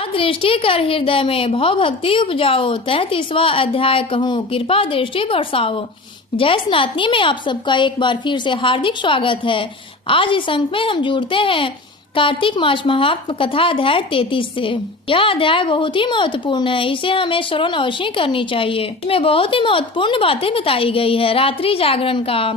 दृष्टि कर हृदय में भाव भक्ति उपजाओ। 33वां अध्याय कहूँ कृपा दृष्टि बरसाओ। जय सनातनी में आप सबका एक बार फिर से हार्दिक स्वागत है। आज इस अंक में हम जुड़ते हैं कार्तिक मास महात्म कथा अध्याय 33 से। यह अध्याय बहुत ही महत्वपूर्ण है, इसे हमें श्रवण अवश्य करनी चाहिए। इसमें बहुत ही महत्वपूर्ण बातें बताई गई है। रात्रि जागरण का,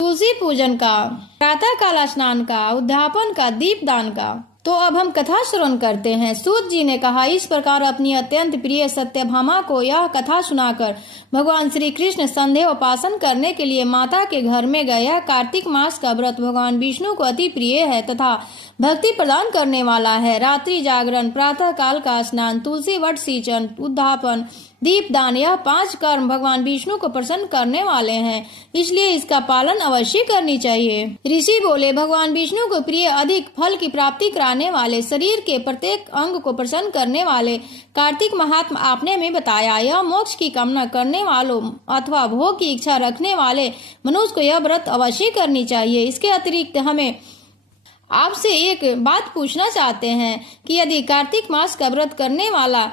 तुलसी पूजन का, प्रातः काल स्नान का, उद्यापन का, दीपदान का। तो अब हम कथा श्रवण करते हैं। सूत जी ने कहा, इस प्रकार अपनी अत्यंत प्रिय सत्यभामा को यह कथा सुनाकर भगवान श्री कृष्ण संध्या उपासन करने के लिए माता के घर में गए। यह कार्तिक मास का व्रत भगवान विष्णु को अति प्रिय है तथा भक्ति प्रदान करने वाला है। रात्रि जागरण, प्रातः काल का स्नान, तुलसी वट सिंचन, उद्यापन, दीपदान, यह 5 कर्म भगवान विष्णु को प्रसन्न करने वाले हैं, इसलिए इसका पालन अवश्य करनी चाहिए। ऋषि बोले, भगवान विष्णु को प्रिय, अधिक फल की प्राप्ति कराने वाले, शरीर के प्रत्येक अंग को प्रसन्न करने वाले कार्तिक महात्मा आपने हमें बताया। यह मोक्ष की कामना करने वालों अथवा भोग की इच्छा रखने वाले मनुष्य को यह व्रत अवश्य करनी चाहिए। इसके अतिरिक्त हमें आपसे एक बात पूछना चाहते हैं कि यदि कार्तिक मास का व्रत करने वाला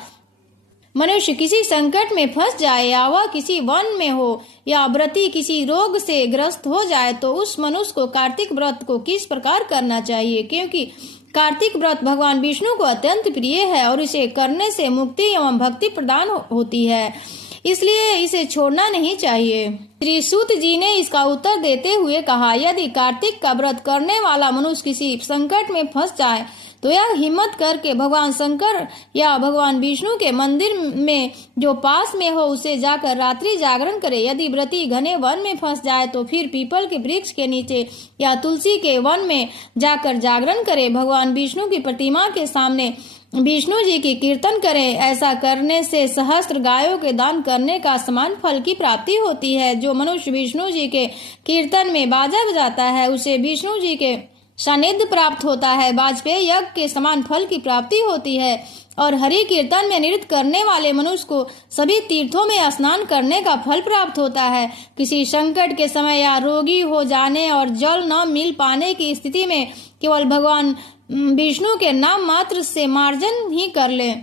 मनुष्य किसी संकट में फंस जाए या वह किसी वन में हो या व्रती किसी रोग से ग्रस्त हो जाए तो उस मनुष्य को कार्तिक व्रत को किस प्रकार करना चाहिए, क्योंकि कार्तिक व्रत भगवान विष्णु को अत्यंत प्रिय है और इसे करने से मुक्ति एवं भक्ति प्रदान होती है, इसलिए इसे छोड़ना नहीं चाहिए। श्री सूत जी ने इसका उत्तर देते हुए कहा, यदि कार्तिक का व्रत करने वाला मनुष्य किसी संकट में फंस जाए तो यह हिम्मत करके भगवान शंकर या भगवान विष्णु के मंदिर में जो पास में हो उसे जाकर रात्रि जागरण करे। यदि व्रती घने वन में फंस जाए तो फिर पीपल के वृक्ष के नीचे या तुलसी के वन में जाकर जागरण करे। भगवान विष्णु की प्रतिमा के सामने विष्णु जी की कीर्तन करें। ऐसा करने से सहस्त्र गायों के दान करने का समान फल की प्राप्ति होती है। जो मनुष्य विष्णु जी के कीर्तन में बाजा बजाता है उसे विष्णु जी के सानिध्य प्राप्त होता है। वाजपेयी यज्ञ के समान फल की प्राप्ति होती है और हरि कीर्तन में नृत्य करने वाले मनुष्य को सभी तीर्थों में स्नान करने का फल प्राप्त होता है। किसी संकट के समय या रोगी हो जाने और जल न मिल पाने की स्थिति में केवल भगवान विष्णु के नाम मात्र से मार्जन ही कर ले।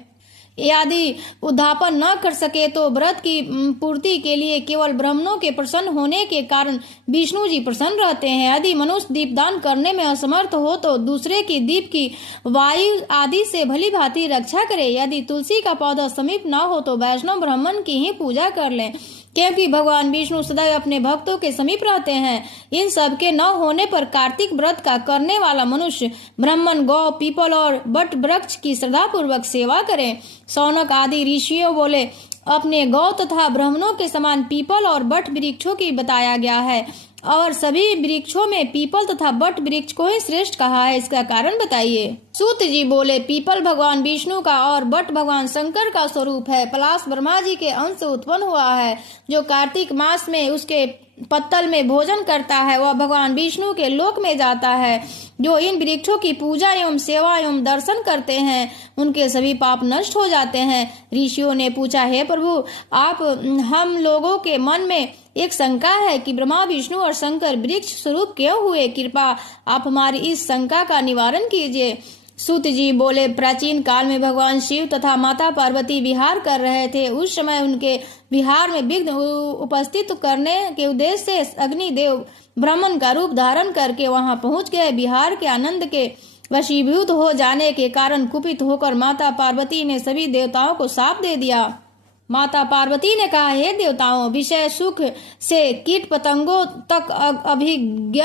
यदि उद्यापन न कर सके तो व्रत की पूर्ति के लिए केवल ब्राह्मणों के प्रसन्न होने के कारण विष्णु जी प्रसन्न रहते हैं। यदि मनुष्य दीपदान करने में असमर्थ हो तो दूसरे की दीप की वायु आदि से भली भांति रक्षा करे। यदि तुलसी का पौधा समीप न हो तो वैष्णव ब्राह्मण की ही पूजा कर लें, क्योंकि भगवान विष्णु सदैव अपने भक्तों के समीप रहते हैं। इन सब के न होने पर कार्तिक व्रत का करने वाला मनुष्य ब्राह्मण, गौ, पीपल और बट वृक्ष की श्रद्धा पूर्वक सेवा करें। शौनक आदि ऋषियों बोले, अपने गौ तथा ब्राह्मणों के समान पीपल और बट वृक्षों की बताया गया है और सभी वृक्षों में पीपल तथा बट वृक्ष को ही श्रेष्ठ कहा है, इसका कारण बताइए। सूत जी बोले, पीपल भगवान विष्णु का और बट भगवान शंकर का स्वरूप है। पलाश ब्रह्मा जी के अंश से उत्पन्न हुआ है। जो कार्तिक मास में उसके पत्तल में भोजन करता है वह भगवान विष्णु के लोक में जाता है। जो इन वृक्षों की पूजा एवं सेवा एवं दर्शन करते हैं उनके सभी पाप नष्ट हो जाते हैं। ऋषियों ने पूछा, हे प्रभु, आप हम लोगों के मन में एक शंका है कि ब्रह्मा, विष्णु और शंकर वृक्ष स्वरूप क्यों हुए? कृपा आप हमारी इस शंका का निवारण कीजिए। सूत जी बोले, प्राचीन काल में भगवान शिव तथा माता पार्वती विहार कर रहे थे। उस समय उनके विहार में विघ्न उपस्थित करने के उद्देश्य से अग्निदेव ब्राह्मण का रूप धारण करके वहां पहुंच गए। विहार के आनंद के वशीभूत हो जाने के कारण कुपित होकर माता पार्वती ने सभी देवताओं को शाप दे दिया। माता पार्वती ने कहा, हे देवताओं, विषय सुख से कीट पतंगों तक अभिज्ञ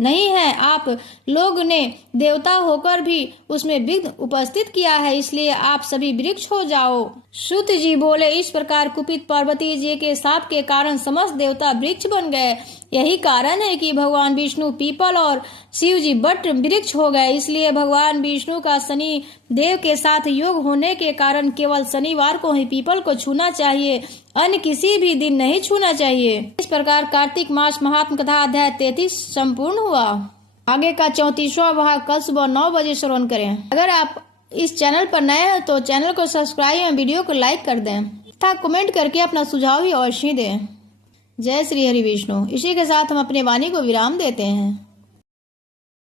नहीं है। आप लोग ने देवता होकर भी उसमें विघ्न उपस्थित किया है, इसलिए आप सभी वृक्ष हो जाओ। सूत जी बोले, इस प्रकार कुपित पार्वती जी के शाप के कारण समस्त देवता वृक्ष बन गए। यही कारण है कि भगवान विष्णु पीपल और शिव जी बट वृक्ष हो गए। इसलिए भगवान विष्णु का शनि देव के साथ योग होने के कारण केवल शनिवार को ही पीपल को छूना चाहिए, अन्य किसी भी दिन नहीं छूना चाहिए। इस प्रकार कार्तिक मास महात्म कथा अध्याय 33 संपूर्ण हुआ। आगे का 34वां भाग कल सुबह 9 बजे श्रवण करें। अगर आप इस चैनल पर नए हैं तो चैनल को सब्सक्राइब एवं वीडियो को लाइक कर दें तथा कमेंट करके अपना सुझाव भी अवश्य दें। जय श्री हरि विष्णु। इसी के साथ हम अपने वाणी को विराम देते हैं।